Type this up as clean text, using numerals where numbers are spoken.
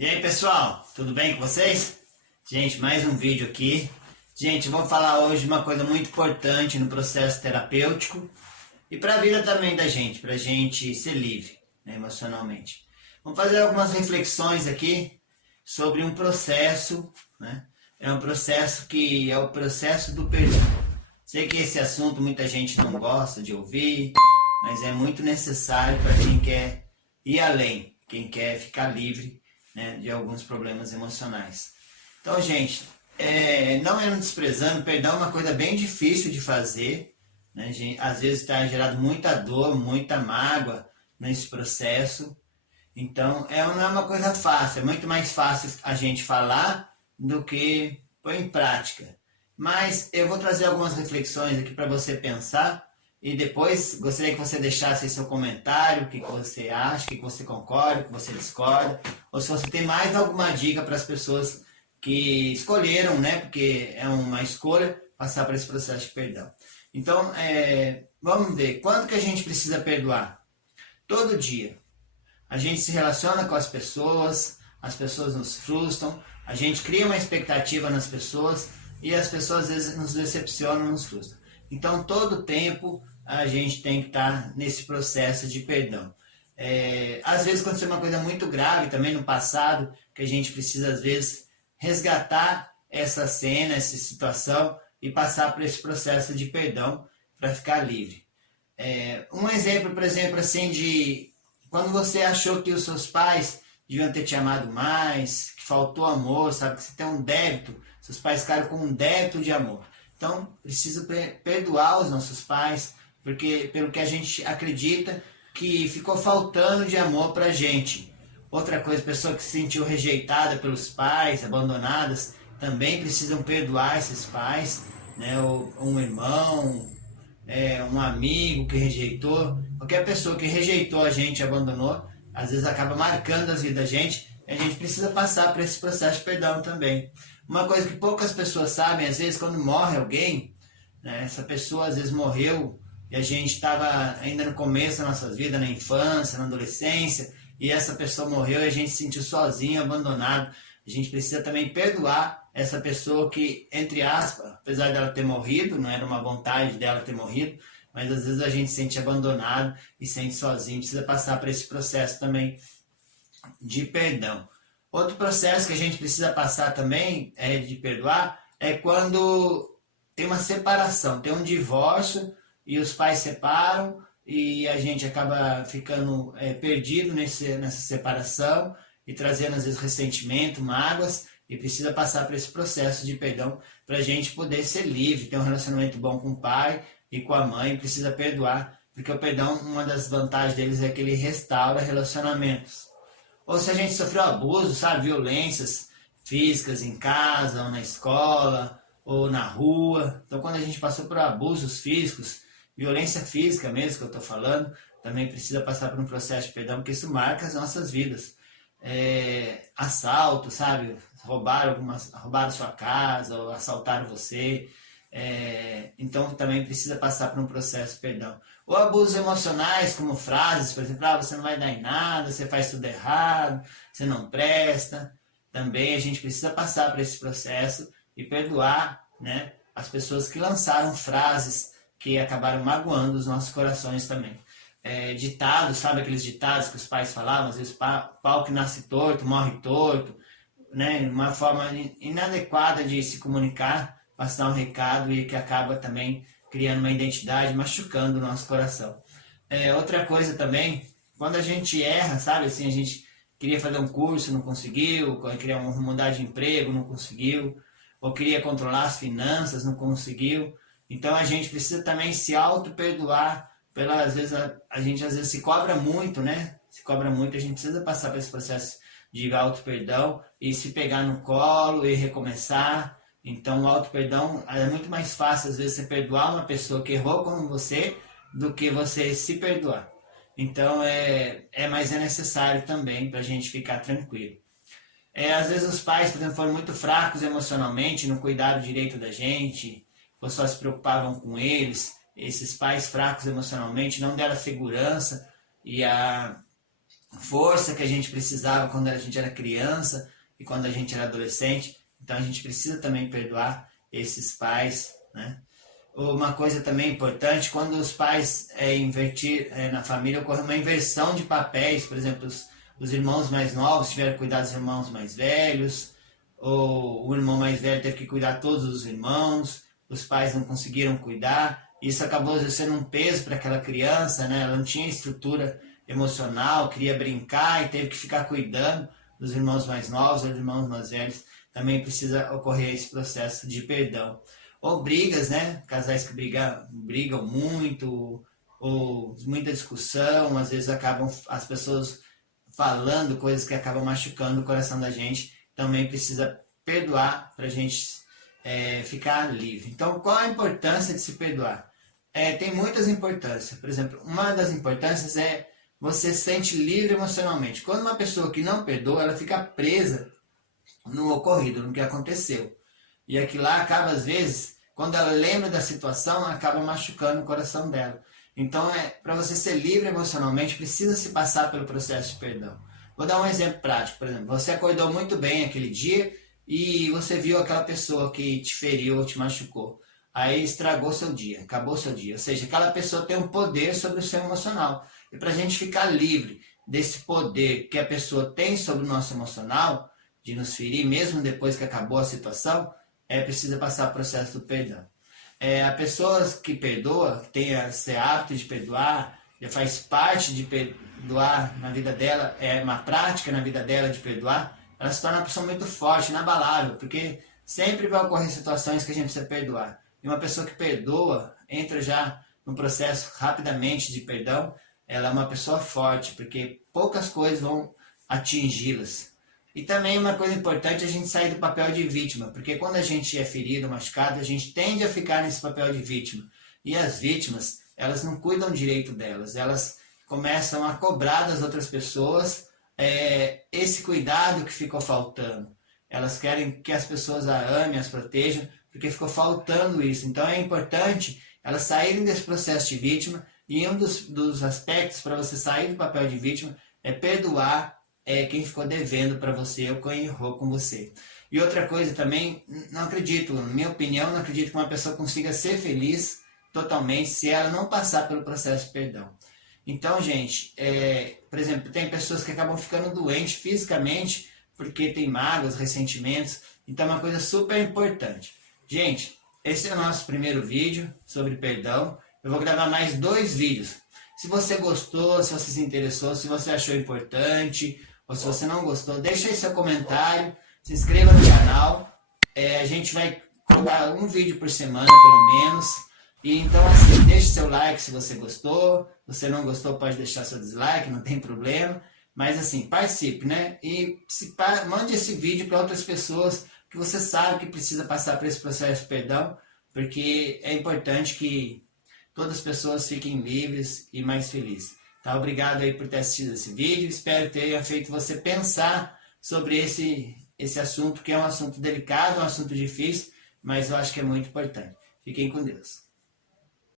E aí pessoal, tudo bem com vocês? Gente, mais um vídeo aqui. Gente, vou falar hoje de uma coisa muito importante no processo terapêutico e para a vida também da gente, para a gente ser livre, né, emocionalmente. Vamos fazer algumas reflexões aqui sobre um processo, né? É um processo que é o processo do perdão. Sei que esse assunto muita gente não gosta de ouvir, mas é muito necessário para quem quer ir além, quem quer ficar livre, né, de alguns problemas emocionais. Então, gente, não é desprezando, perdão é uma coisa bem difícil de fazer, né, gente, às vezes está gerado muita dor, muita mágoa nesse processo. Então, não é uma coisa fácil, é muito mais fácil a gente falar do que pôr em prática. Mas eu vou trazer algumas reflexões aqui para você pensar e depois gostaria que você deixasse aí seu comentário, o que você acha, o que você concorda, o que você discorda, ou se você tem mais alguma dica para as pessoas que escolheram, né, porque é uma escolha, passar por esse processo de perdão. Então, vamos ver, quando que a gente precisa perdoar? Todo dia. A gente se relaciona com as pessoas nos frustram, a gente cria uma expectativa nas pessoas e as pessoas às vezes nos decepcionam, nos frustram. Então, todo tempo a gente tem que estar nesse processo de perdão. Às vezes aconteceu uma coisa muito grave também no passado, que a gente precisa às vezes resgatar essa cena, essa situação e passar por esse processo de perdão para ficar livre. Um exemplo, por exemplo, assim, de quando você achou que os seus pais deviam ter te amado mais, que faltou amor, sabe, que você tem um débito, seus pais ficaram com um débito de amor. Então, precisa perdoar os nossos pais, porque pelo que a gente acredita que ficou faltando de amor pra gente. Outra coisa, pessoa que se sentiu rejeitada pelos pais, abandonadas, também precisam perdoar esses pais, né? Ou um irmão, um amigo que rejeitou, qualquer pessoa que rejeitou a gente, abandonou, às vezes acaba marcando a vida da gente, e a gente precisa passar por esse processo de perdão também. Uma coisa que poucas pessoas sabem, às vezes quando morre alguém, né, essa pessoa às vezes morreu e a gente estava ainda no começo da nossa vida, na infância, na adolescência, e essa pessoa morreu e a gente se sentiu sozinho, abandonado. A gente precisa também perdoar essa pessoa que, entre aspas, apesar dela ter morrido, não era uma vontade dela ter morrido, mas às vezes a gente se sente abandonado e sente sozinho, precisa passar por esse processo também de perdão. Outro processo que a gente precisa passar também de perdoar é quando tem uma separação, tem um divórcio e os pais separam e a gente acaba ficando perdido nessa separação e trazendo às vezes ressentimento, mágoas, e precisa passar por esse processo de perdão para a gente poder ser livre, ter um relacionamento bom com o pai e com a mãe, precisa perdoar, porque o perdão, uma das vantagens deles é que ele restaura relacionamentos. Ou se a gente sofreu abuso, sabe, violências físicas em casa, ou na escola, ou na rua. Então, quando a gente passou por abusos físicos, violência física mesmo que eu estou falando, também precisa passar por um processo de perdão, porque isso marca as nossas vidas. Assalto, sabe, roubaram sua casa, ou assaltaram você. Então, também precisa passar por um processo de perdão. Ou abusos emocionais, como frases, por exemplo, você não vai dar em nada, você faz tudo errado, você não presta. Também a gente precisa passar por esse processo e perdoar, né, as pessoas que lançaram frases que acabaram magoando os nossos corações também. Ditados, sabe aqueles ditados que os pais falavam, às vezes pau que nasce torto, morre torto, né, uma forma inadequada de se comunicar, passar um recado e que acaba também criando uma identidade, machucando o nosso coração. Outra coisa também, quando a gente erra, sabe, assim, a gente queria fazer um curso, não conseguiu, queria mudar de emprego, não conseguiu, ou queria controlar as finanças, não conseguiu. Então a gente precisa também se auto-perdoar, às vezes a gente às vezes se cobra muito, né? Se cobra muito, a gente precisa passar por esse processo de auto-perdão e se pegar no colo e recomeçar. Então o auto-perdão é muito mais fácil às vezes você perdoar uma pessoa que errou com você do que você se perdoar. Então mas é necessário também para a gente ficar tranquilo. Às vezes os pais, por exemplo, foram muito fracos emocionalmente, não cuidaram direito da gente, ou só se preocupavam com eles. Esses pais fracos emocionalmente não deram segurança e força que a gente precisava quando a gente era criança e quando a gente era adolescente. Então a gente precisa também perdoar esses pais, né? Uma coisa também importante, quando os pais na família, ocorre uma inversão de papéis. Por exemplo, os irmãos mais novos tiveram que cuidar dos irmãos mais velhos, ou o irmão mais velho teve que cuidar de todos os irmãos, os pais não conseguiram cuidar. Isso acabou sendo um peso para aquela criança, né? Ela não tinha estrutura emocional, queria brincar e teve que ficar cuidando dos irmãos mais novos, dos irmãos mais velhos. Também precisa ocorrer esse processo de perdão. Ou brigas, né? Casais que brigam muito, ou muita discussão, às vezes acabam as pessoas falando coisas que acabam machucando o coração da gente. Também precisa perdoar para a gente ficar livre. Então, qual a importância de se perdoar? Tem muitas importâncias. Por exemplo, uma das importâncias é você se sente livre emocionalmente. Quando uma pessoa que não perdoa, ela fica presa no ocorrido, no que aconteceu. E aquilo lá acaba, às vezes, quando ela lembra da situação, acaba machucando o coração dela. Então, para você ser livre emocionalmente, precisa se passar pelo processo de perdão. Vou dar um exemplo prático. Por exemplo, você acordou muito bem aquele dia e você viu aquela pessoa que te feriu ou te machucou. Aí estragou seu dia, acabou seu dia. Ou seja, aquela pessoa tem um poder sobre o seu emocional. E para a gente ficar livre desse poder que a pessoa tem sobre o nosso emocional, de nos ferir, mesmo depois que acabou a situação, precisa passar o processo do perdão. A pessoa que perdoa, que tem esse hábito de perdoar, já faz parte de perdoar na vida dela, é uma prática na vida dela de perdoar, ela se torna uma pessoa muito forte, inabalável, porque sempre vai ocorrer situações que a gente precisa perdoar. E uma pessoa que perdoa, entra já no processo rapidamente de perdão, ela é uma pessoa forte, porque poucas coisas vão atingi-las. E também uma coisa importante é a gente sair do papel de vítima, porque quando a gente é ferido, machucado, a gente tende a ficar nesse papel de vítima. E as vítimas, elas não cuidam direito delas, elas começam a cobrar das outras pessoas esse cuidado que ficou faltando. Elas querem que as pessoas a amem, as protejam, porque ficou faltando isso. Então é importante elas saírem desse processo de vítima, e um dos aspectos para você sair do papel de vítima é perdoar quem ficou devendo para você ou quem errou com você. E outra coisa também, não acredito, na minha opinião, não acredito que uma pessoa consiga ser feliz totalmente se ela não passar pelo processo de perdão. Então, gente, por exemplo, tem pessoas que acabam ficando doentes fisicamente porque tem mágoas, ressentimentos. Então é uma coisa super importante. Gente, esse é o nosso primeiro vídeo sobre perdão. Eu vou gravar mais 2 vídeos. Se você gostou, se você se interessou, se você achou importante, ou se você não gostou, deixa aí seu comentário, se inscreva no canal. A gente vai colocar um vídeo por semana, pelo menos. E então, assim, deixe seu like se você gostou. Se você não gostou, pode deixar seu dislike, não tem problema. Mas, assim, participe, né? E mande esse vídeo para outras pessoas que você sabe que precisa passar por esse processo de perdão, porque é importante que todas as pessoas fiquem livres e mais felizes. Tá? Obrigado aí por ter assistido esse vídeo. Espero que tenha feito você pensar sobre esse assunto, que é um assunto delicado, um assunto difícil, mas eu acho que é muito importante. Fiquem com Deus.